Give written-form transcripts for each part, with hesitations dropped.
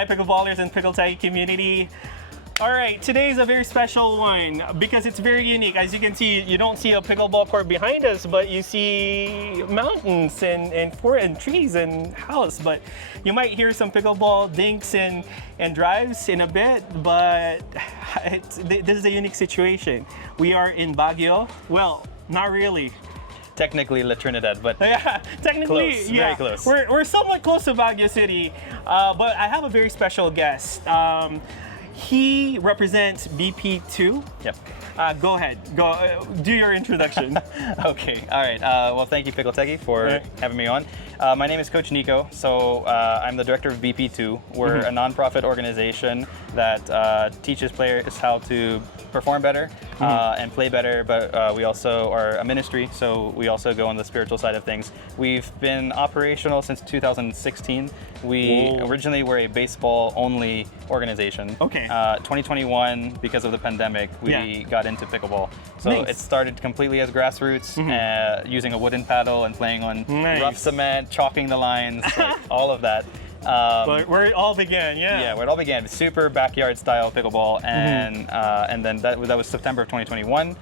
Hi, Pickleballers and PickleTechie community. All right, today is a very special one because it's very unique. As you can see, you don't see a pickleball court behind us, but you see mountains and trees and house. But you might hear some pickleball dinks and drives in a bit, but this is a unique situation. We are in Baguio. Well, not really. Technically La Trinidad, but yeah, technically, close, yeah, very close. We're somewhat close to Baguio City, but I have a very special guest. He represents BP2. Yep. Go ahead. Do your introduction. Okay. All right. Well, thank you, PickleTechie, for having me on. My name is Coach Nico. So I'm the director of BP2. We're a nonprofit organization that teaches players how to perform better and play better, but we also are a ministry, so we also go on the spiritual side of things. We've been operational since 2016. We originally were a baseball-only organization. Okay. 2021, because of the pandemic, we got into pickleball. So it started completely as grassroots, using a wooden paddle and playing on rough cement, chalking the lines, like all of that. But where it all began, Yeah, where it all began, super backyard style pickleball, and then that was September of 2021.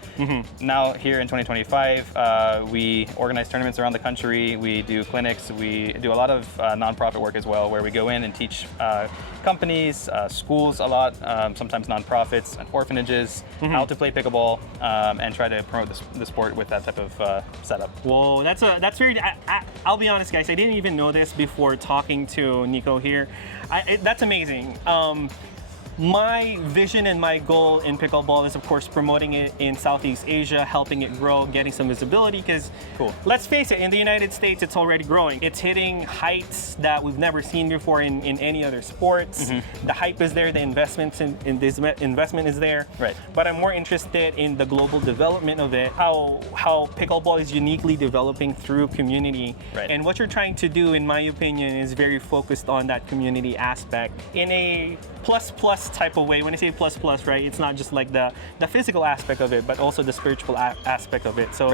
Now here in 2025, we organize tournaments around the country. We do clinics. We do a lot of nonprofit work as well, where we go in and teach companies, schools a lot, sometimes nonprofits and orphanages how to play pickleball, and try to promote the sport with that type of setup. Whoa, that's very. I'll be honest, guys. I didn't even know this before talking to Nico here. That's amazing. My vision and my goal in pickleball is, of course, promoting it in Southeast Asia, helping it grow, getting some visibility, because let's face it, in the United States, it's already growing. It's hitting heights that we've never seen before in any other sports. The hype is there, the investment is there. Right. But I'm more interested in the global development of it, how pickleball is uniquely developing through community. Right. And what you're trying to do, in my opinion, is very focused on that community aspect in a plus type of way. When I say plus, right, it's not just like the physical aspect of it, but also the spiritual aspect of it. So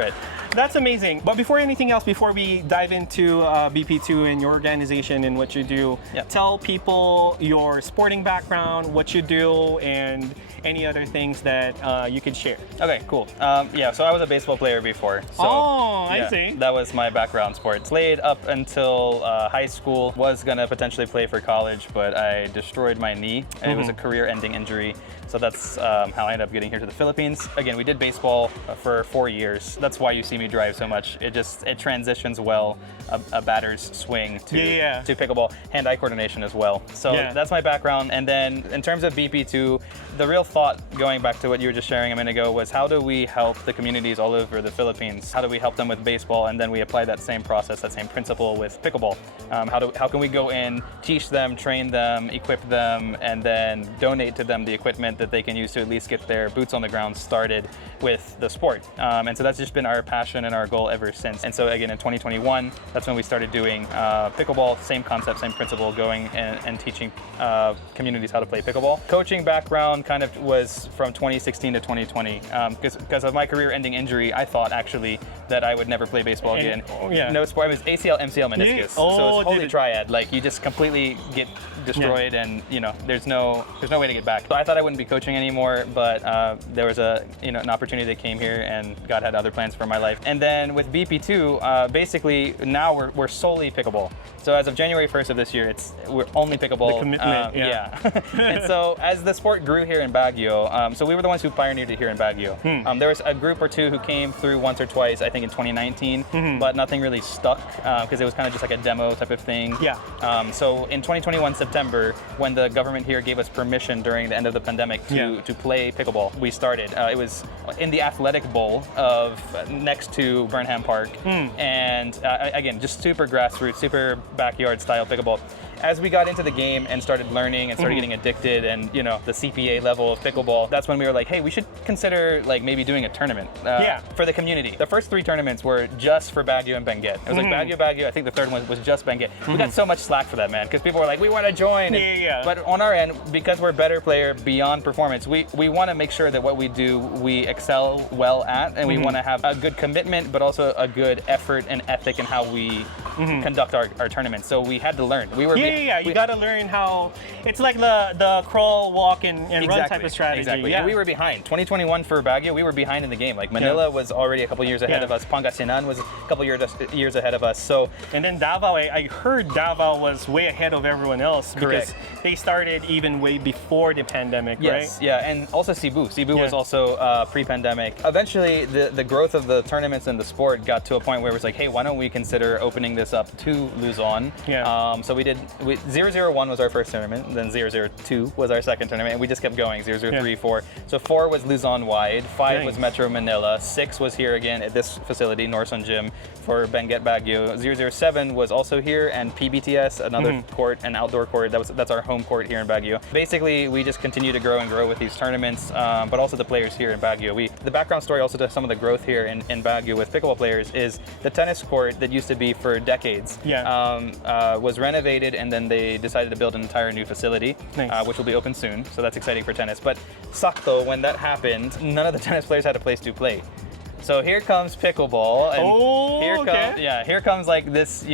that's amazing. But before anything else, before we dive into BP2 and your organization and what you do, tell people your sporting background, what you do, and any other things that you could share. Okay, cool. Yeah, so I was a baseball player before. So, I see. That was my background sport. Played up until high school. Was gonna potentially play for college, but I destroyed my knee. And it was a career-ending injury. So that's how I ended up getting here to the Philippines. Again, we did baseball for 4 years. That's why you see me drive so much. It transitions well, a batter's swing to pickleball, hand-eye coordination as well. So that's my background. And then in terms of BP2, the real thought, going back to what you were just sharing a minute ago, was how do we help the communities all over the Philippines? How do we help them with baseball? And then we apply that same process, that same principle with pickleball. How can we go in, teach them, train them, equip them, and then donate to them the equipment that they can use to at least get their boots on the ground started with the sport. And so that's just been our passion and our goal ever since. And so again, in 2021, that's when we started doing pickleball, same concept, same principle, going and teaching communities how to play pickleball. Coaching background kind of was from 2016 to 2020. Because of my career-ending injury, I thought actually that I would never play baseball again. No sport. It was ACL, MCL, meniscus. So it's holy triad. Like, you just completely get destroyed, and there's no way to get back. So I thought I wouldn't be coaching anymore, but there was an opportunity that came here, and God had other plans for my life. And then with BP2, basically now we're solely pickleball. So as of January 1st of this year, we're only pickleball. The commitment, And so as the sport grew here in Baguio, so we were the ones who pioneered it here in Baguio. There was a group or two who came through once or twice, I think in 2019, but nothing really stuck because it was kind of just like a demo type of thing. So in 2021 September, when the government here gave us permission during the end of the pandemic to play pickleball, we started. It was in the athletic bowl next to Burnham Park, and again, just super grassroots, super backyard style pickleball. As we got into the game and started learning and started getting addicted, and the CPA level of pickleball, that's when we were like, hey, we should consider like maybe doing a tournament for the community. The first 3 tournaments were just for Baguio and Benguet. It was like Baguio. I think the third one was just Benguet. We got so much slack for that, man, because people were like, we want to join. But on our end, because we're a better player beyond performance, we want to make sure that what we do, we excel well at, and we want to have a good commitment, but also a good effort and ethic in how we conduct our tournaments. So we had to learn. We were You got to learn how. It's like the crawl, walk, and run type of strategy. Exactly. Yeah. And we were behind. 2021 for Baguio, we were behind in the game. Like Manila was already a couple years ahead of us. Pangasinan was a couple years ahead of us. So and then Davao, I heard Davao was way ahead of everyone else because they started even way before the pandemic, right? Yeah, and also Cebu. Cebu was also pre-pandemic. Eventually, the growth of the tournaments and the sport got to a point where it was like, hey, why don't we consider opening this up to Luzon? Yeah. So we did. 001 was our first tournament, and then 002 was our second tournament, and we just kept going. 003, 4. So 4 was Luzon-wide, 5 was Metro Manila, 6 was here again at this facility, Norson Gym, for Benguet Baguio. 007 was also here, and PBTS, another court, an outdoor court. That's our home court here in Baguio. Basically, we just continue to grow and grow with these tournaments, but also the players here in Baguio. The background story also to some of the growth here in Baguio with pickleball players is the tennis court that used to be for decades was renovated, and then they decided to build an entire new facility, which will be open soon. So that's exciting for tennis. But sakto, when that happened, none of the tennis players had a place to play. So here comes pickleball, and here comes like this,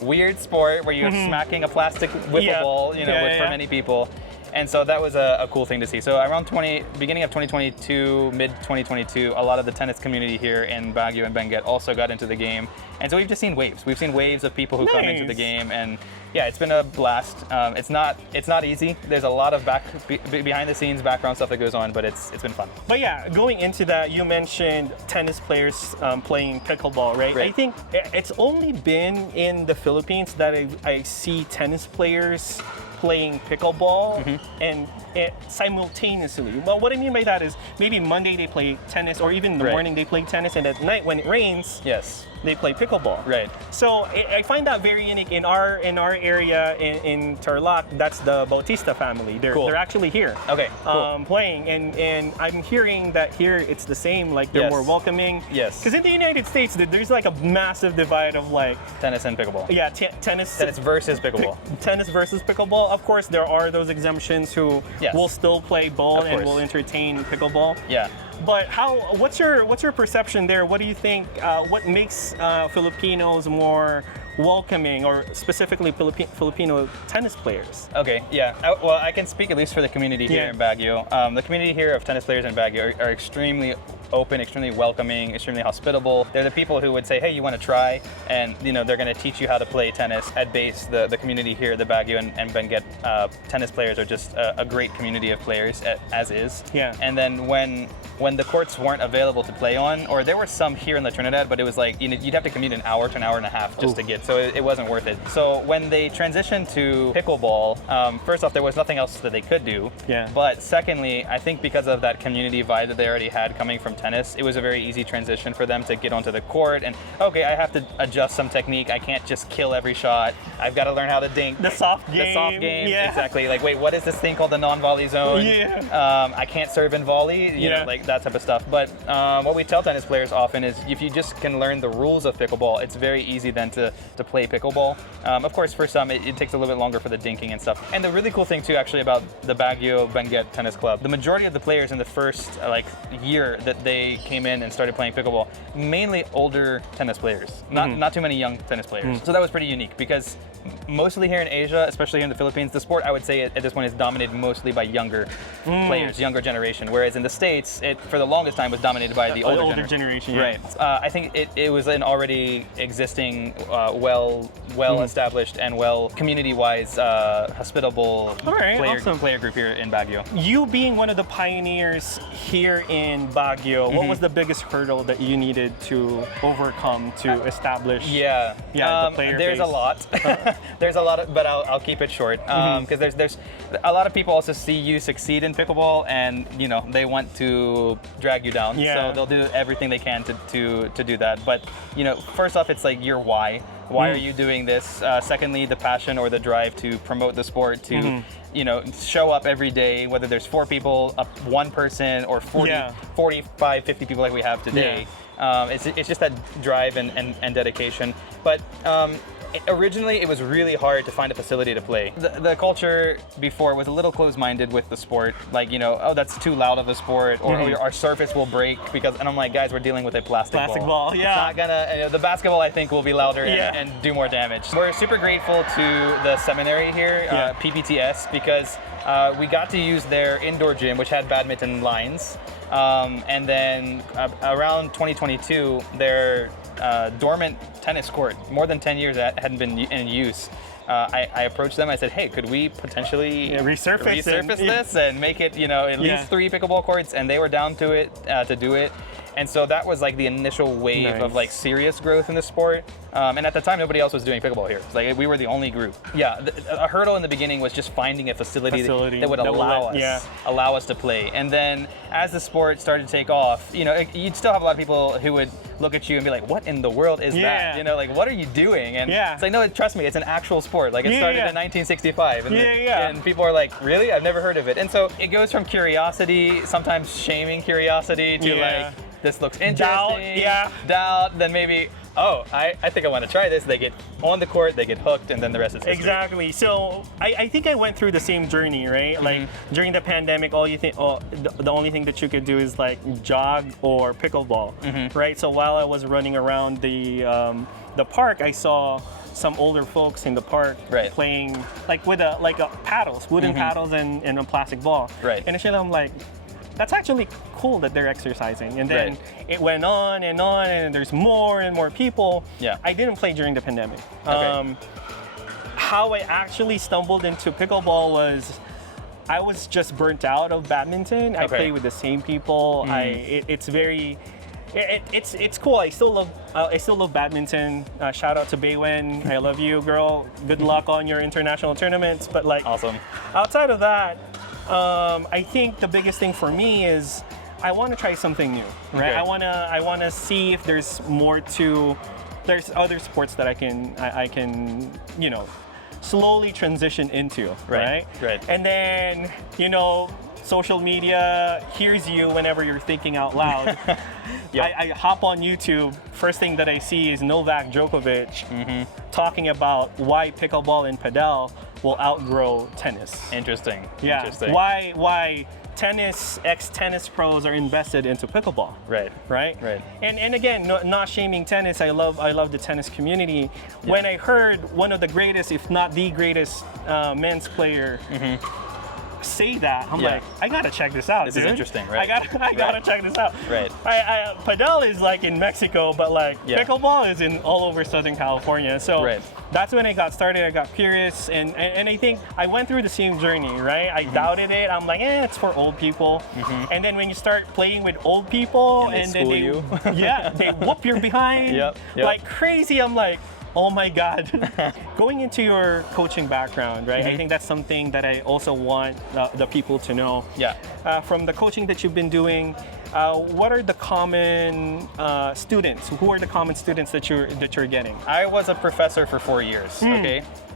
weird sport where you're smacking a plastic wiffle ball, for many people. And so that was a cool thing to see. So around beginning of 2022, mid 2022, a lot of the tennis community here in Baguio and Benguet also got into the game. And so we've just seen waves. We've seen waves of people who come into the game, and yeah, it's been a blast. It's not easy. There's a lot of behind the scenes background stuff that goes on, but it's been fun. But yeah, going into that, you mentioned tennis players playing pickleball, right? I think it's only been in the Philippines that I see tennis players playing pickleball and simultaneously. Well, what I mean by that is maybe Monday they play tennis, or even in the morning they play tennis, and at night when it rains, they play pickleball. Right. So I find that very unique. In our area in Tarlac, that's the Bautista family. They're actually here. Okay. Cool. Playing, and I'm hearing that here it's the same. Like they're more welcoming. Yes. Because in the United States, there's like a massive divide of like tennis and pickleball. Yeah, tennis versus pickleball. Tennis versus pickleball. Of course, there are those exemptions who will still play ball and will entertain pickleball. Yeah. But what's your perception there? What do you think? What makes Filipinos more welcoming, or specifically Filipino tennis players? Okay, yeah. Well, I can speak at least for the community here in Baguio. The community here of tennis players in Baguio are extremely open, extremely welcoming, extremely hospitable. They're the people who would say, hey, you want to try? And they're going to teach you how to play tennis. At base, the community here, the Baguio and Benguet tennis players are just a great community of players, as is. Yeah. And then when the courts weren't available to play on, or there were some here in La Trinidad, but it was like, you'd have to commute an hour to an hour and a half just to get, so it wasn't worth it. So when they transitioned to pickleball, first off, there was nothing else that they could do. Yeah. But secondly, I think because of that community vibe that they already had coming from tennis, it was a very easy transition for them to get onto the court, and okay, I have to adjust some technique. I can't just kill every shot. I've got to learn how to dink. The soft game. The soft game, exactly. Like, wait, what is this thing called the non-volley zone? Yeah. I can't serve in volley, you know, like that type of stuff. But what we tell tennis players often is if you just can learn the rules of pickleball, it's very easy then to play pickleball. Of course, for some, it takes a little bit longer for the dinking and stuff. And the really cool thing, too, actually, about the Baguio Benguet Tennis Club, the majority of the players in the first year that they came in and started playing pickleball, mainly older tennis players, not too many young tennis players. So that was pretty unique because mostly here in Asia, especially here in the Philippines, the sport, I would say at this point, is dominated mostly by younger players, younger generation. Whereas in the States, it for the longest time was dominated by the older generation. Right. I think it was an already existing, well established and well community-wise hospitable player group here in Baguio. You being one of the pioneers here in Baguio, what was the biggest hurdle that you needed to overcome to establish? The player there's base? A lot. There's a lot, but I'll keep it short because there's a lot of people also see you succeed in pickleball, and they want to drag you down. So they'll do everything they can to do that. But first off, it's like your why. Why are you doing this? Secondly, the passion or the drive to promote the sport, to show up every day, whether there's 4 people, one person, or 40, 45, 50 people like we have today. It's just that drive and dedication. But Originally, it was really hard to find a facility to play. The culture before was a little closed-minded with the sport. Like, you know, oh, that's too loud of a sport, or oh, our surface will break because. And I'm like, guys, we're dealing with a plastic ball. Yeah. It's not gonna. You know, the basketball, I think, will be louder and do more damage. We're super grateful to the seminary here, PBTS, because we got to use their indoor gym, which had badminton lines. And then around 2022, their dormant tennis court, more than 10 years that hadn't been in use. I approached them. I said, "Hey, could we potentially resurface this and make it, you know, at least 3 pickleball courts?" And they were down to it to do it. And so that was like the initial wave of like serious growth in the sport. And at the time, nobody else was doing pickleball here. Like we were the only group. Yeah, a hurdle in the beginning was just finding a facility that would allow us to play. And then as the sport started to take off, you know, you'd still have a lot of people who would look at you and be like, "What in the world is that? You know, like what are you doing?" And it's like, no, trust me, it's an actual sport. Like it started in 1965, and people are like, "Really? I've never heard of it." And so it goes from curiosity, sometimes shaming curiosity, to like, this looks interesting, doubt, then maybe, oh, I think I want to try this. They get on the court, they get hooked, and then the rest is history. Exactly. So I think I went through the same journey, right? Like during the pandemic, the only thing that you could do is like jog or pickleball, right? So while I was running around the park, I saw some older folks in the park playing like with paddles, wooden paddles and a plastic ball. Right. And initially I'm like, that's actually cool that they're exercising. And then it went on, and there's more and more people. Yeah. I didn't play during the pandemic. How I actually stumbled into pickleball was I was just burnt out of badminton. I play with the same people. It's cool. I still love badminton. Shout out to Baguio. I love you, girl. Good luck on your international tournaments. But like, awesome. Outside of that, I think the biggest thing for me is I want to try something new, right? I want to see if there's more to. There's other sports that I can you know, slowly transition into, right? And then, you know, social media hears you whenever you're thinking out loud. I hop on YouTube. First thing that I see is Novak Djokovic talking about why pickleball and padel will outgrow tennis. Interesting. Yeah. Interesting. Why ex-tennis pros are invested into pickleball. Right. And again, not shaming tennis. I love the tennis community. When I heard one of the greatest, if not the greatest, men's player say that, I'm like, I gotta check this out. This is interesting, right? I gotta check this out. Right. Padel is like in Mexico, but like pickleball is in all over Southern California. So that's when I got started. I got curious, and I think I went through the same journey, right? I doubted it. I'm like, it's for old people. And then when you start playing with old people, and then they whoop your behind like crazy. I'm like, oh my God. Going into your coaching background, right? I think that's something that I also want the people to know. From the coaching that you've been doing, what are the common students? Who are the common students that you're getting? I was a professor for 4 years,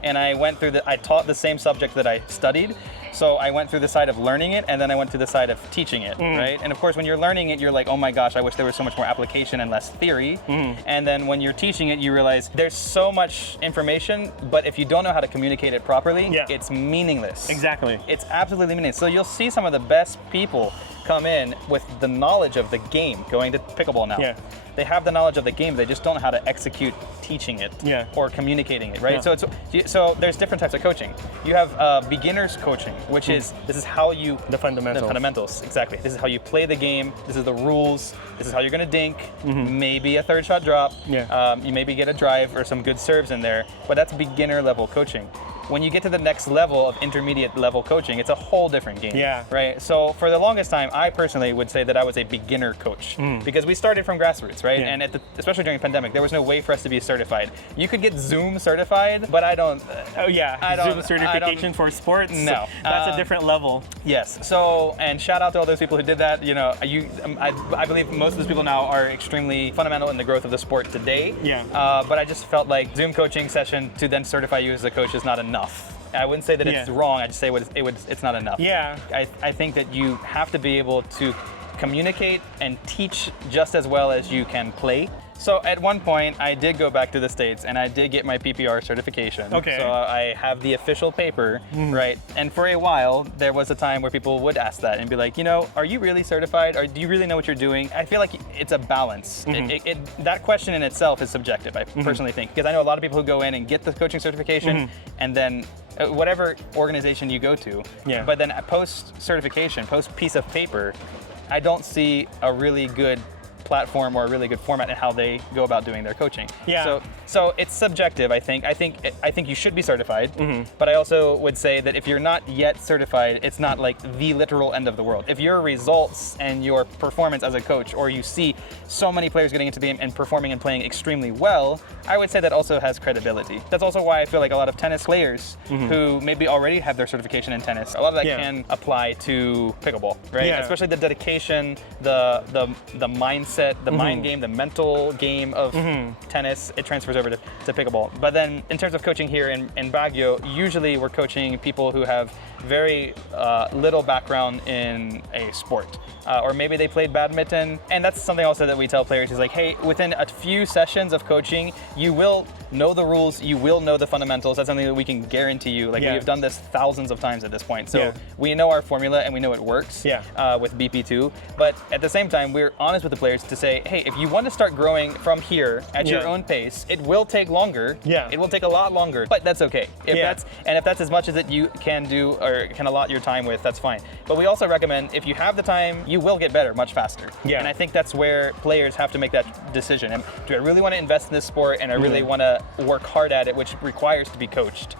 and I taught the same subject that I studied. So I went through the side of learning it, and then I went to the side of teaching it, right? And of course, when you're learning it, you're like, oh my gosh, I wish there was so much more application and less theory. And then when you're teaching it, you realize there's so much information, but if you don't know how to communicate it properly, it's meaningless. Exactly. It's absolutely meaningless. So you'll see some of the best people come in with the knowledge of the game, going to pickleball now. They have the knowledge of the game, they just don't know how to execute teaching it or communicating it, right? So there's different types of coaching. You have beginners coaching, which is, this is how you... The fundamentals. The fundamentals, exactly. This is how you play the game, this is the rules, this is how you're gonna dink, maybe a third shot drop, you maybe get a drive or some good serves in there, but that's beginner level coaching. When you get to the next level of intermediate level coaching, it's a whole different game, right? So for the longest time, I personally would say that I was a beginner coach because we started from grassroots, right? And especially during the pandemic, there was no way for us to be certified. You could get Zoom certified, but I don't. Zoom certification for sports. No, that's a different level. Yes. So, and shout out to all those people who did that. You know, I believe most of those people now are extremely fundamental in the growth of the sport today. But I just felt like Zoom coaching session to then certify you as a coach is not enough. I wouldn't say that it's wrong. I just say it's not enough. I think that you have to be able to communicate and teach just as well as you can play. So at one point, I did go back to the States and I did get my PPR certification. Okay. So I have the official paper, right? And for a while, there was a time where people would ask that and be like, you know, are you really certified? Or do you really know what you're doing? I feel like it's a balance. That question in itself is subjective, I personally think. Because I know a lot of people who go in and get the coaching certification and then whatever organization you go to, but then post-certification, post-piece of paper, I don't see a really good platform or a really good format in how they go about doing their coaching. So it's subjective, I think. I think you should be certified, but I also would say that if you're not yet certified, it's not like the literal end of the world. If your results and your performance as a coach, or you see so many players getting into the game and performing and playing extremely well, I would say that also has credibility. That's also why I feel like a lot of tennis players who maybe already have their certification in tennis, a lot of that can apply to pickleball, right? Especially the dedication, the mindset, the mind game, the mental game of tennis, it transfers over to pickleball. But then in terms of coaching here in Baguio, usually we're coaching people who have very little background in a sport. Or maybe they played badminton. And that's something also that we tell players is like, hey, within a few sessions of coaching, you will know the rules, you will know the fundamentals. That's something that we can guarantee you. Like we've done this thousands of times at this point. So we know our formula and we know it works with BP2. But at the same time, we're honest with the players to say, hey, if you want to start growing from here at your own pace, it will take longer. It will take a lot longer, but that's okay. If that's as much as that you can do or can allot your time with, that's fine. But we also recommend if you have the time, you will get better much faster. And I think that's where players have to make that decision. And do I really want to invest in this sport and I really want to work hard at it, which requires to be coached?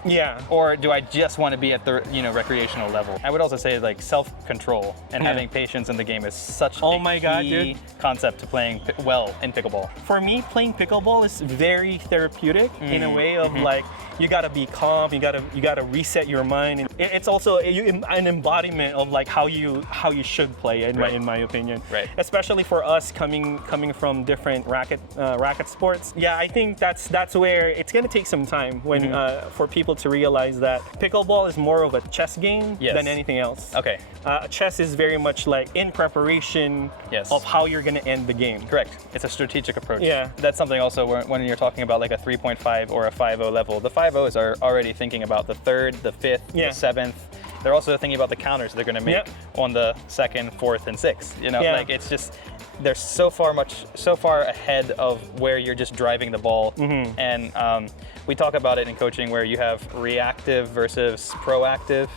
Or do I just want to be at the recreational level? I would also say like self-control and having patience in the game is such a key concept to playing well in pickleball. For me, playing pickleball is very therapeutic in a way of like you gotta be calm, you gotta reset your mind. And it's also an embodiment of like how you should play in my opinion. Especially for us coming from different racket sports. I think that's where it's gonna take some time when for people to realize that pickleball is more of a chess game than anything else. Chess is very much like in preparation of how you're gonna end the game. Correct. It's a strategic approach. That's something also when you're talking about like a 3.5 or a 5.0 level. The 5.0s are already thinking about the third, the fifth, the seventh. They're also thinking about the counters they're going to make on the second, fourth, and sixth. Like it's just they're so far ahead of where you're just driving the ball. And we talk about it in coaching where you have reactive versus proactive.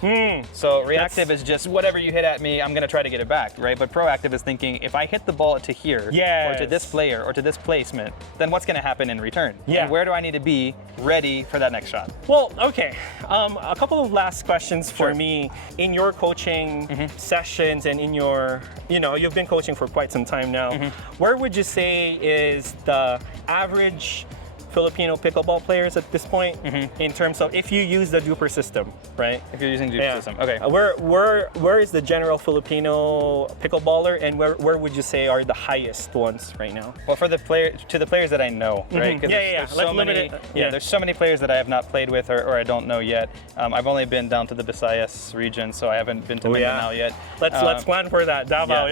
So reactive is just whatever you hit at me, I'm going to try to get it back, right? But proactive is thinking if I hit the ball to here or to this player or to this placement, then what's going to happen in return? And where do I need to be ready for that next shot? Well, okay. A couple of last questions for me. In your coaching sessions and in your, you've been coaching for quite some time now, where would you say is the average Filipino pickleball players at this point in terms of if you use the DUPR system, right? If you're using DUPR system, okay. Where is the general Filipino pickleballer, and where would you say are the highest ones right now? Well, to the players that I know, right? There's so many players that I have not played with or I don't know yet. I've only been down to the Visayas region, so I haven't been to Mindanao yet. Let's plan for that, Davao,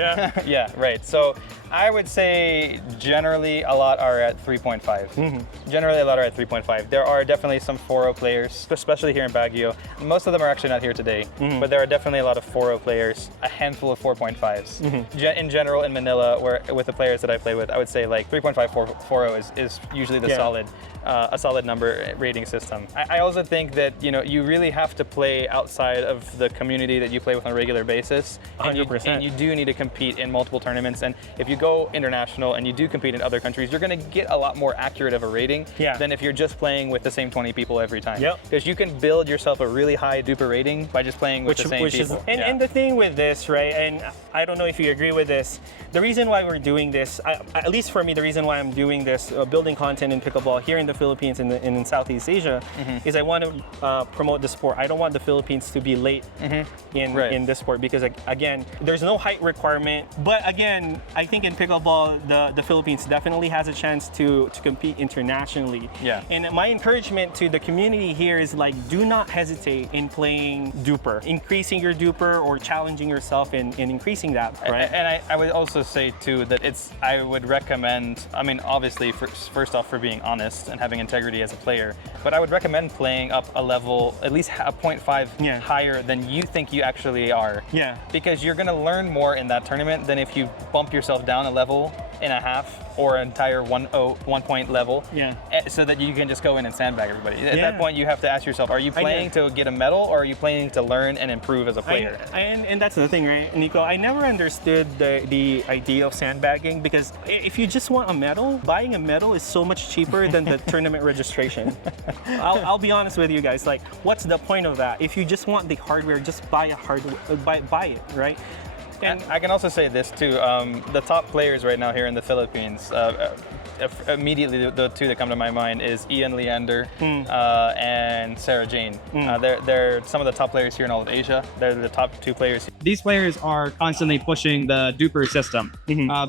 right. So I would say generally a lot are at 3.5. Generally a lot are at 3.5. There are definitely some 4.0 players, especially here in Baguio. Most of them are actually not here today, but there are definitely a lot of 4.0 players, a handful of 4.5s. In general, in Manila, with the players that I play with, I would say like 3.5, 4.0 is usually the a solid number rating system. I also think that you really have to play outside of the community that you play with on a regular basis. 100%. And you do need to compete in multiple tournaments. And if you go international and you do compete in other countries, you're going to get a lot more accurate of a rating than if you're just playing with the same 20 people every time. Because you can build yourself a really high DUPR rating by just playing with the same people. And the thing with this, right, and I don't know if you agree with this, the reason why we're doing this, at least for me, the reason why I'm doing this, building content in pickleball here in the Philippines and in Southeast Asia, is I want to promote the sport. I don't want the Philippines to be late in this sport because, again, there's no height requirement. But again, I think in pickleball, the Philippines definitely has a chance to compete internationally. unfortunately. Yeah. And my encouragement to the community here is like, do not hesitate in playing DUPR, increasing your DUPR or challenging yourself in increasing that, right? And I would also say too that I would recommend, I mean, obviously first off for being honest and having integrity as a player, but I would recommend playing up a level, at least a 0.5 higher than you think you actually are. Yeah. Because you're gonna learn more in that tournament than if you bump yourself down a level and a half or an entire 1 point level, so that you can just go in and sandbag everybody. At that point, you have to ask yourself, are you playing to get a medal or are you playing to learn and improve as a player? And that's the thing, right, Nico? I never understood the idea of sandbagging, because if you just want a medal, buying a medal is so much cheaper than the tournament registration. I'll be honest with you guys, like, what's the point of that? If you just want the hardware, just buy it, right? And I can also say this too, the top players right now here in the Philippines, immediately the two that come to my mind is Ian Leander and Sarah Jane. They're some of the top players here in all of Asia. They're the top two players. These players are constantly pushing the DUPR system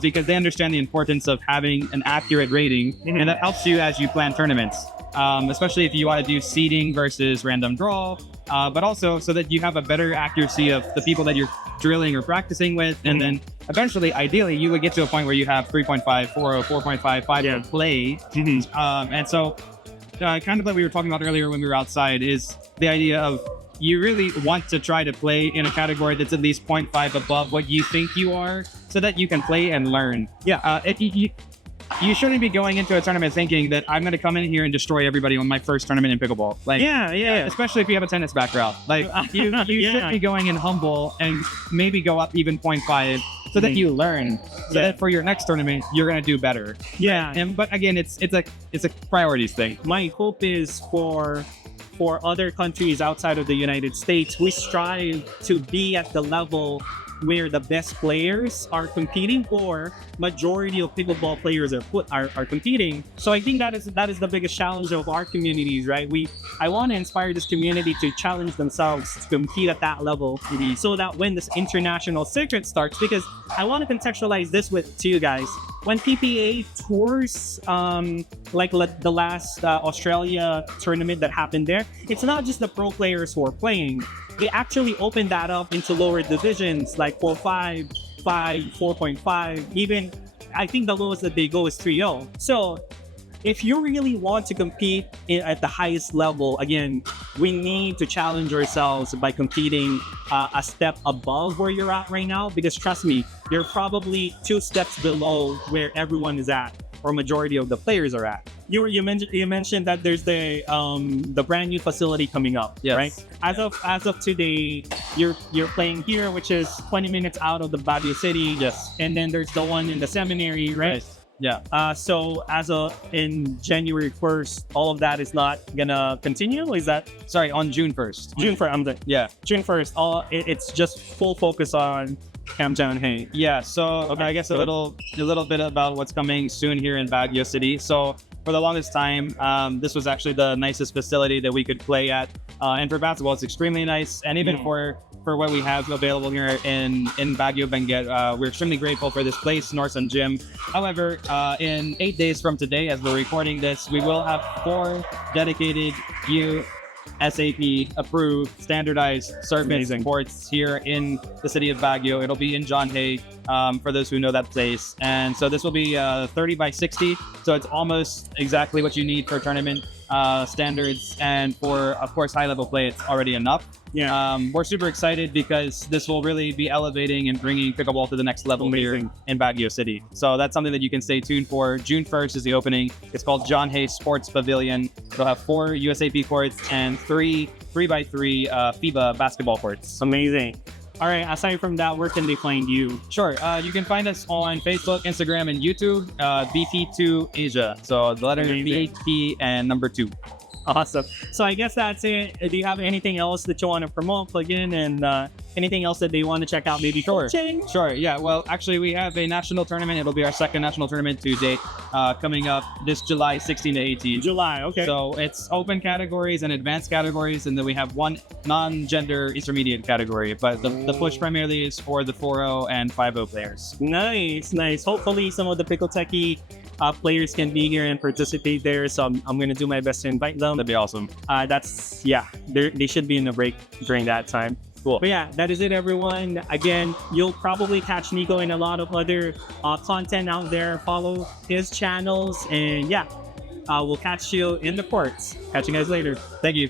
because they understand the importance of having an accurate rating, and that helps you as you plan tournaments, especially if you want to do seeding versus random draw, but also so that you have a better accuracy of the people that you're drilling or practicing with, and then eventually, ideally, you would get to a point where you have 3.5, 4.0, 4.5, 5 play. And so, kind of like we were talking about earlier when we were outside, is the idea of you really want to try to play in a category that's at least 0.5 above what you think you are, so that you can play and learn. You shouldn't be going into a tournament thinking that I'm going to come in here and destroy everybody on my first tournament in pickleball. Like, especially if you have a tennis background. Like, you should be going in humble and maybe go up even 0.5 so that you learn. So that for your next tournament, you're going to do better. But again, it's a priorities thing. My hope is for other countries outside of the United States, we strive to be at the level where the best players are competing, or majority of pickleball players are competing. So I think that is the biggest challenge of our communities, right? I want to inspire this community to challenge themselves to compete at that level, so that when this international circuit starts, because I want to contextualize this to you guys. When PPA tours, like the last Australia tournament that happened there, it's not just the pro players who are playing. They actually opened that up into lower divisions like 4.5, 4.5, even I think the lowest that they go is 3.0. So if you really want to compete at the highest level, again, we need to challenge ourselves by competing a step above where you're at right now, because trust me, you're probably 2 steps below where everyone is at, or majority of the players are at. You mentioned that there's the brand new facility coming up, right? As of today, you're playing here, which is 20 minutes out of the Baguio city. And then there's the one in the seminary, right? So in January 1st, all of that is not gonna continue. Is that on June 1st? June 1st. June 1st. It's just full focus on Camp John Hay. So I guess a little bit about what's coming soon here in Baguio City. So for the longest time, this was actually the nicest facility that we could play at. And for basketball, it's extremely nice. And even for what we have available here in Baguio, Benguet, we're extremely grateful for this place, Norson Gym. However, in 8 days from today, as we're recording this, we will have 4 dedicated USAP-approved standardized surface courts here in the city of Baguio. It'll be in John Hay, for those who know that place. And so this will be 30 by 60. So it's almost exactly what you need for tournament standards. And for, of course, high-level play, it's already enough. We're super excited because this will really be elevating and bringing pickleball to the next level here in Baguio City. So that's something that you can stay tuned for. June 1st is the opening. It's called John Hay Sports Pavilion. It'll have 4 USAP courts and 3 3x3 FIBA basketball courts. Amazing. All right, aside from that, where can they find you? Sure, you can find us on Facebook, Instagram, and YouTube, BP2 Asia. So the letter BP and number 2. Awesome. So I guess that's it. Do you have anything else that you want to promote, plug in, and anything else that they want to check out? Maybe coaching? Sure. Yeah. Well, actually, we have a national tournament. It'll be our second national tournament to date, coming up this July 16 to 18. July. Okay. So it's open categories and advanced categories, and then we have one non-gender intermediate category. But the push primarily is for the 4.0 and 5.0 players. Nice. Hopefully, some of the PickleTechie players can be here and participate there. So I'm going to do my best to invite them. That'd be awesome. They should be in a break during that time. Cool. But yeah, that is it, everyone. Again, you'll probably catch Nico in a lot of other content out there. Follow his channels, and yeah, we'll catch you in the courts. Catch you guys later. Thank you.